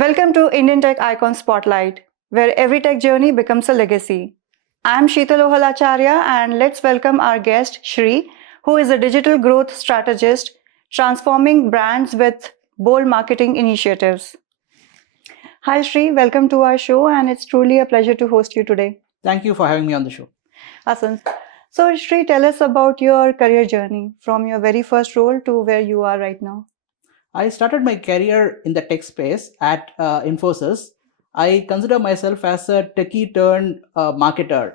Welcome to Indian Tech Icon Spotlight, where every tech journey becomes a legacy. I'm Sheetal Ohalacharya, and let's welcome our guest, Sri, who is a digital growth strategist transforming brands with bold marketing initiatives. Hi, Sri, welcome to our show, and it's truly a pleasure to host you today. Thank you for having me on the show. Awesome. So, Sri, tell us about your career journey from your very first role to where you are right now. I started my career in the tech space at Infosys. I consider myself as a techie turned marketer.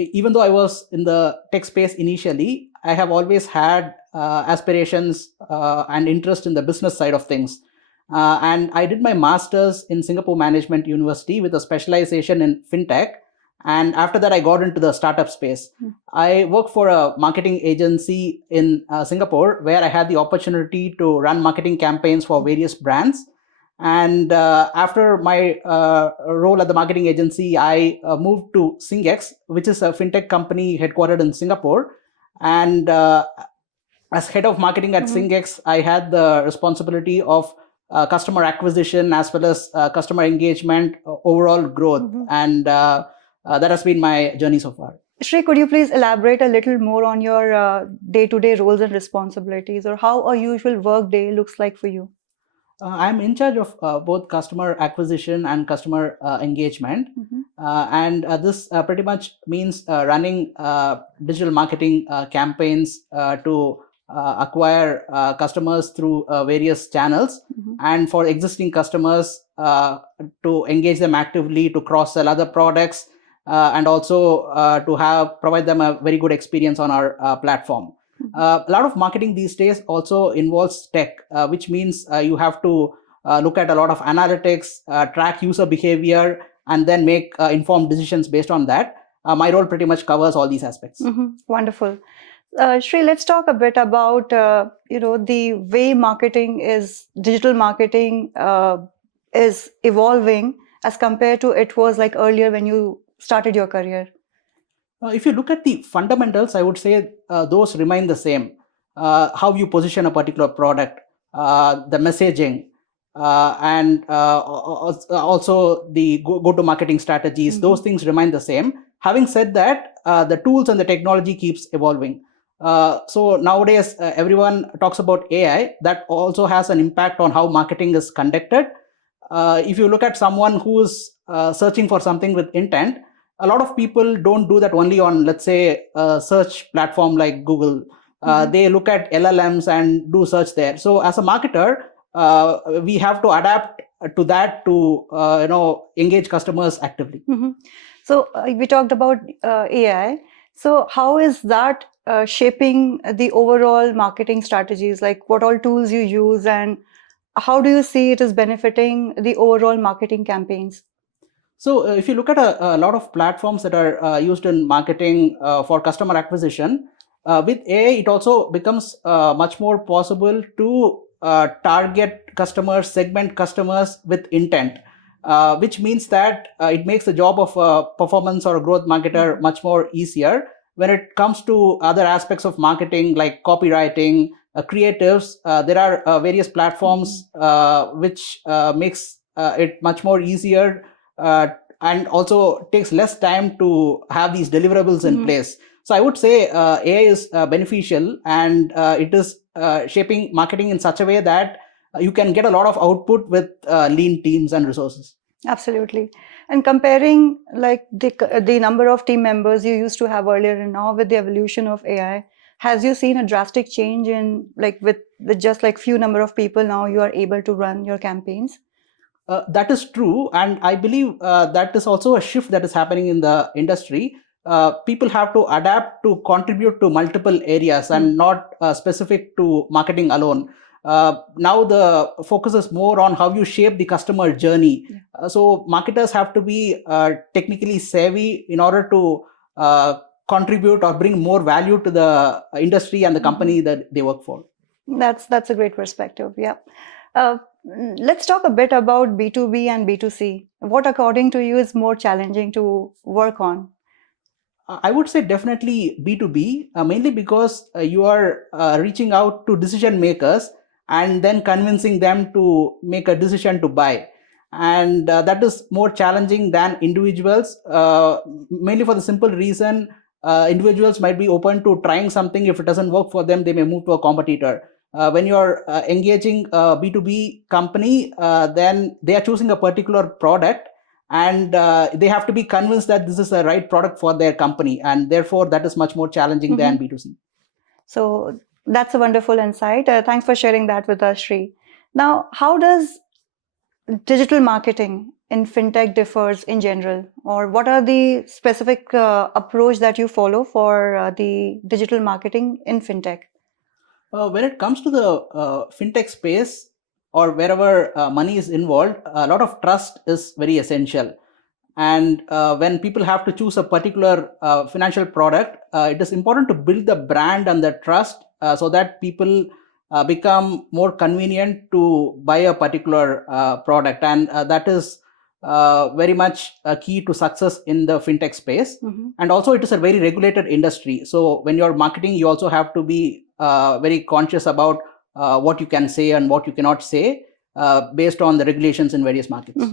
Even though I was in the tech space initially, I have always had aspirations and interest in the business side of things. And I did my master's in Singapore Management University with a specialization in fintech. And after that, I got into the startup space. I worked for a marketing agency in Singapore where I had the opportunity to run marketing campaigns for various brands. And after my role at the marketing agency, I moved to Singex, which is a fintech company headquartered in Singapore. And as head of marketing at Singex, I had the responsibility of customer acquisition as well as customer engagement, overall growth. And that has been my journey so far. Shri, could you please elaborate a little more on your day-to-day roles and responsibilities, or how a usual work day looks like for you? I'm in charge of both customer acquisition and customer engagement. And this pretty much means running digital marketing campaigns to acquire customers through various channels. And for existing customers, to engage them actively, to cross-sell other products, and also to provide them a very good experience on our platform. A lot of marketing these days also involves tech, which means you have to look at a lot of analytics, track user behavior, and then make informed decisions based on that. My role pretty much covers all these aspects. Wonderful. Shri, let's talk a bit about the way digital marketing is evolving as compared to it was like earlier when you started your career. If you look at the fundamentals, I would say those remain the same. How you position a particular product, the messaging, and also the go-to marketing strategies, those things remain the same. Having said that, the tools and the technology keeps evolving. So nowadays, everyone talks about AI. That also has an impact on how marketing is conducted. If you look at someone who's searching for something with intent, a lot of people don't do that only on, let's say, a search platform like Google. They look at LLMs and do search there. So as a marketer, we have to adapt to that to engage customers actively. So we talked about AI. So how is that shaping the overall marketing strategies? Like what all tools you use, and how do you see it is benefiting the overall marketing campaigns? So if you look at a lot of platforms that are used in marketing for customer acquisition, with AI, it also becomes much more possible to target customers, segment customers with intent, which means that it makes the job of a performance or a growth marketer much more easier. When it comes to other aspects of marketing like copywriting, creatives, there are various platforms which makes it much more easier and also takes less time to have these deliverables in place. So I would say AI is beneficial, and it is shaping marketing in such a way that you can get a lot of output with lean teams and resources. Absolutely. And comparing like the number of team members you used to have earlier and now with the evolution of AI, has you seen a drastic change in like with just like few number of people now you are able to run your campaigns? That is true, and I believe that is also a shift that is happening in the industry. People have to adapt to contribute to multiple areas and not specific to marketing alone. Now the focus is more on how you shape the customer journey. So marketers have to be technically savvy in order to contribute or bring more value to the industry and the company that they work for. That's a great perspective. Yeah. Let's talk a bit about B2B and B2C. What, according to you, is more challenging to work on? I would say definitely B2B, mainly because you are reaching out to decision makers and then convincing them to make a decision to buy. And that is more challenging than individuals, mainly for the simple reason individuals might be open to trying something. If it doesn't work for them, they may move to a competitor. When you're engaging a B2B company, then they are choosing a particular product, and they have to be convinced that this is the right product for their company, and therefore that is much more challenging than B2C. So that's a wonderful insight. Thanks for sharing that with us, Sri. Now, how does digital marketing in fintech differs in general, or what are the specific approach that you follow for the digital marketing in fintech? When it comes to the fintech space, or wherever money is involved, a lot of trust is very essential. And when people have to choose a particular financial product, it is important to build the brand and the trust, so that people become more convenient to buy a particular product. And that is very much a key to success in the fintech space. And also, it is a very regulated industry. So when you're marketing, you also have to be very conscious about what you can say and what you cannot say, based on the regulations in various markets.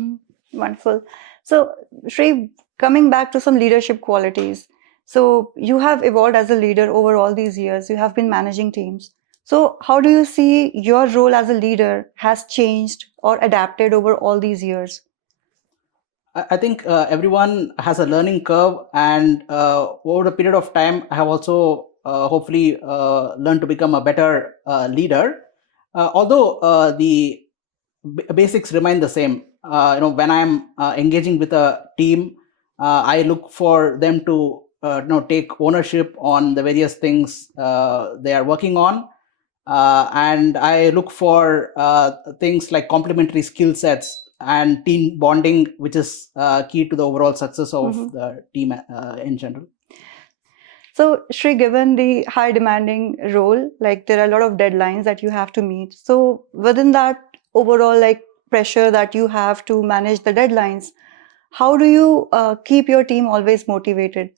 Wonderful. So, Sri, coming back to some leadership qualities. So, you have evolved as a leader over all these years. You have been managing teams. So, how do you see your role as a leader has changed or adapted over all these years? I think everyone has a learning curve, and over a period of time, I have also hopefully learned to become a better leader. Although the basics remain the same. When I'm engaging with a team, I look for them to take ownership on the various things they are working on, and I look for things like complementary skill sets and team bonding, which is key to the overall success of the team in general. So, Shri, given the high demanding role, like there are a lot of deadlines that you have to meet. So, within that overall pressure that you have to manage the deadlines, how do you keep your team always motivated?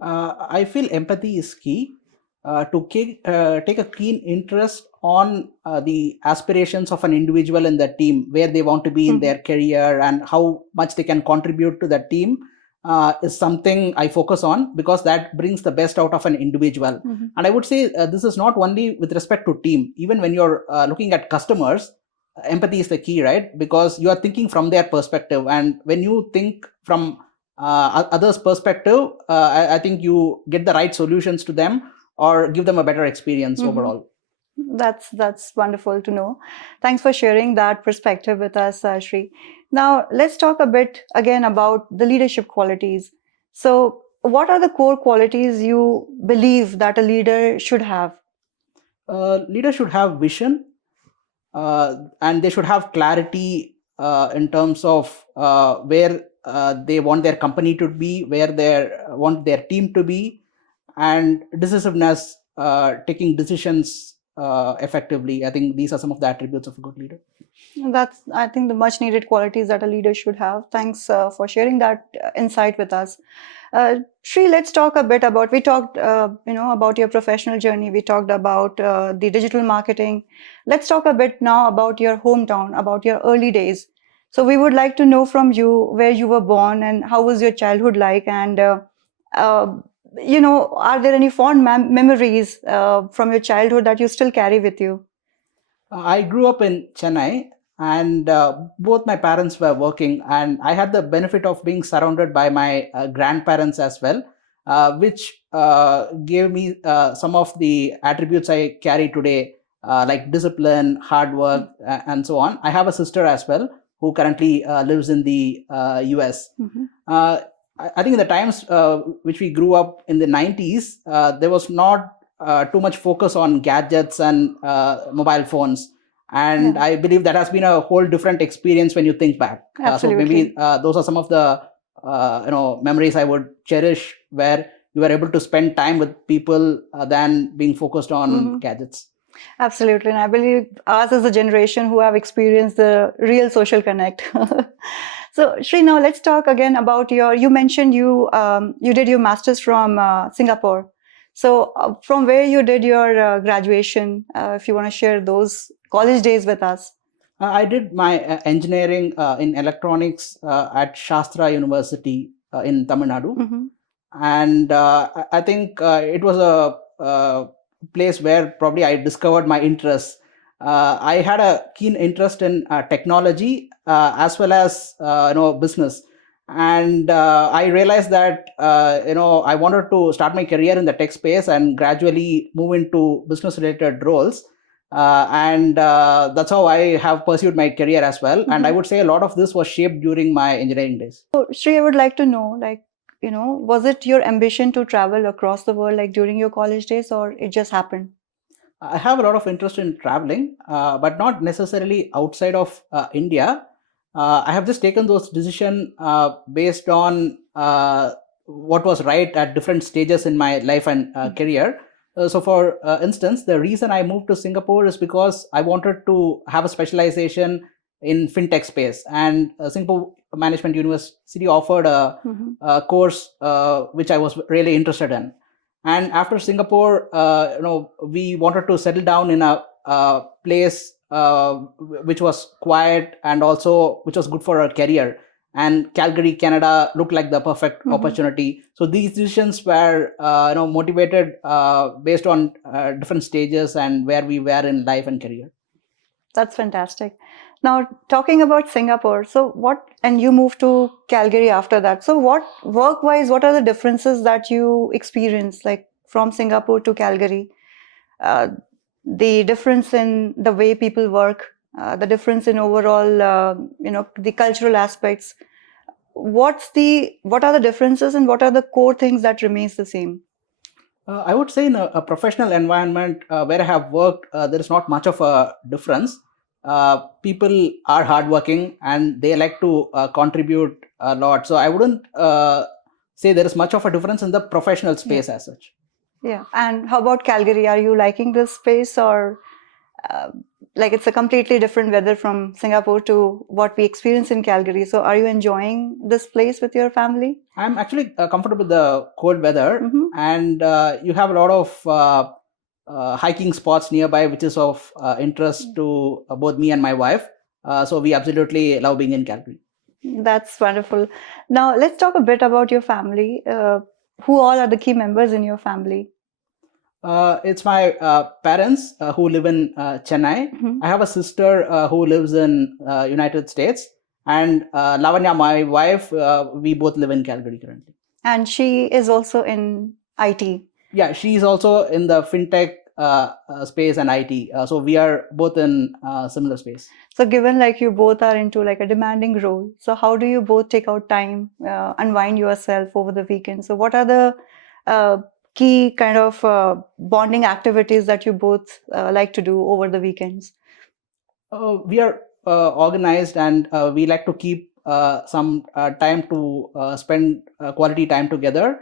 I feel empathy is key. To take a keen interest on the aspirations of an individual in the team, where they want to be in their career and how much they can contribute to the team, is something I focus on, because that brings the best out of an individual. And I would say this is not only with respect to team. Even when you're looking at customers, empathy is the key, right? Because you are thinking from their perspective, and when you think from others' perspective, I think you get the right solutions to them, or give them a better experience overall. That's wonderful to know. Thanks for sharing that perspective with us, Shri. Now, let's talk a bit again about the leadership qualities. So, what are the core qualities you believe that a leader should have? Leaders should have vision, and they should have clarity in terms of where they want their company to be, where they want their team to be, and decisiveness, taking decisions effectively. I think these are some of the attributes of a good leader. That's, I think, the much needed qualities that a leader should have. Thanks for sharing that insight with us. Shri, let's talk a bit about, we talked, about your professional journey. We talked about the digital marketing. Let's talk a bit now about your hometown, about your early days. So we would like to know from you where you were born and how was your childhood like, and are there any fond memories from your childhood that you still carry with you? I grew up in Chennai, and both my parents were working, and I had the benefit of being surrounded by my grandparents as well, which gave me some of the attributes I carry today, like discipline, hard work, and so on. I have a sister as well who currently lives in the US. I think in the times which we grew up in the 90s, there was not too much focus on gadgets and mobile phones. And I believe that has been a whole different experience when you think back. So maybe those are some of the memories I would cherish, where you were able to spend time with people than being focused on gadgets. Absolutely. And I believe us as a generation who have experienced the real social connect. So, Shri, now let's talk again about you mentioned you did your master's from Singapore. So, from where you did your graduation, if you want to share those college days with us. I did my engineering in electronics at Shastra University in Tamil Nadu. Mm-hmm. And I think it was a place where probably I discovered my interests. I had a keen interest in technology as well as business, and I realized that I wanted to start my career in the tech space and gradually move into business related roles. And that's how I have pursued my career as well. And I would say a lot of this was shaped during my engineering days. So, Shri, I would like to know, like, was it your ambition to travel across the world, like during your college days, or it just happened? I have a lot of interest in traveling, but not necessarily outside of India. I have just taken those decisions based on what was right at different stages in my life and career. So, for instance, the reason I moved to Singapore is because I wanted to have a specialization in fintech space, and Singapore Management University offered a course which I was really interested in. And after Singapore, we wanted to settle down in a place which was quiet and also which was good for our career. And Calgary, Canada looked like the perfect opportunity. So these decisions were motivated based on different stages and where we were in life and career. That's fantastic. Now, talking about Singapore, and you moved to Calgary after that. So, work-wise, what are the differences that you experienced, like from Singapore to Calgary? The difference in the way people work, the difference in overall, the cultural aspects. What are the differences and what are the core things that remains the same? I would say in a professional environment where I have worked, there is not much of a difference. People are hardworking and they like to contribute a lot. So I wouldn't say there is much of a difference in the professional space as such. Yeah. And how about Calgary? Are you liking this space, or like it's a completely different weather from Singapore to what we experience in Calgary? So are you enjoying this place with your family? I'm actually comfortable with the cold weather, and you have a lot of hiking spots nearby, which is of interest to both me and my wife. So we absolutely love being in Calgary. That's wonderful. Now let's talk a bit about your family. Who all are the key members in your family? It's my parents who live in Chennai. I have a sister who lives in United States, and Lavanya, my wife, we both live in Calgary currently. And she is also in IT. Yeah, she's also in the fintech space and IT. So we are both in similar space. So given like you both are into like a demanding role, so how do you both take out time, unwind yourself over the weekend? So what are the key kind of bonding activities that you both like to do over the weekends? We are organized, and we like to keep some time to spend quality time together.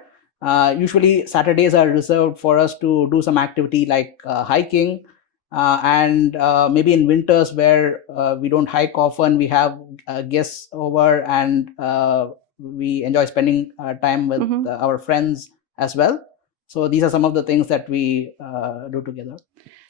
Usually Saturdays are reserved for us to do some activity like hiking, and maybe in winters where we don't hike often, we have guests over, and we enjoy spending time with our friends as well. So these are some of the things that we do together.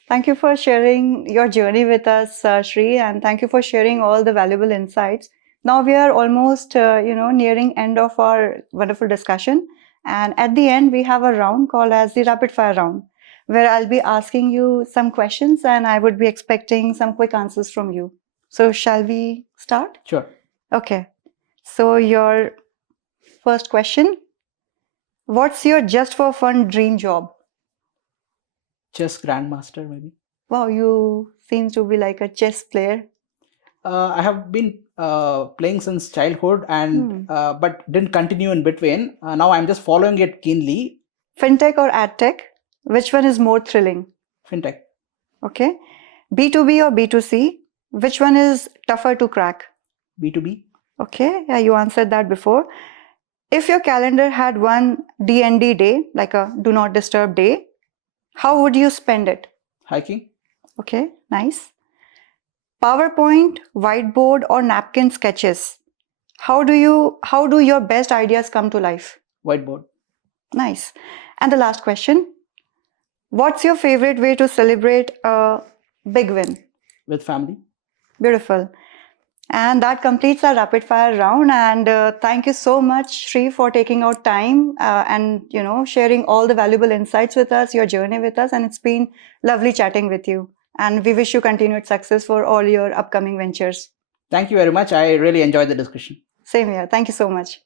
Thank you for sharing your journey with us, Shri, and thank you for sharing all the valuable insights. Now we are almost, nearing end of our wonderful discussion. And at the end, we have a round called as the rapid fire round, where I'll be asking you some questions and I would be expecting some quick answers from you. So shall we start? Sure. Okay. So your first question, what's your just for fun dream job? Chess grandmaster, maybe. Wow, you seem to be like a chess player. I have been playing since childhood, and but didn't continue in between. Now I'm just following it keenly. Fintech or adtech? Which one is more thrilling? Fintech. Okay. B2B or B2C? Which one is tougher to crack? B2B. Okay, yeah, you answered that before. If your calendar had one D&D day, like a do not disturb day, how would you spend it? Hiking. Okay, nice. PowerPoint, whiteboard, or napkin sketches? How do your best ideas come to life? Whiteboard. Nice. And the last question, What's your favorite way to celebrate a big win? With family. Beautiful. And that completes our rapid fire round. And thank you so much, Sri, for taking out time and sharing all the valuable insights with us, your journey with us. And it's been lovely chatting with you. And we wish you continued success for all your upcoming ventures. Thank you very much. I really enjoyed the discussion. Same here. Thank you so much.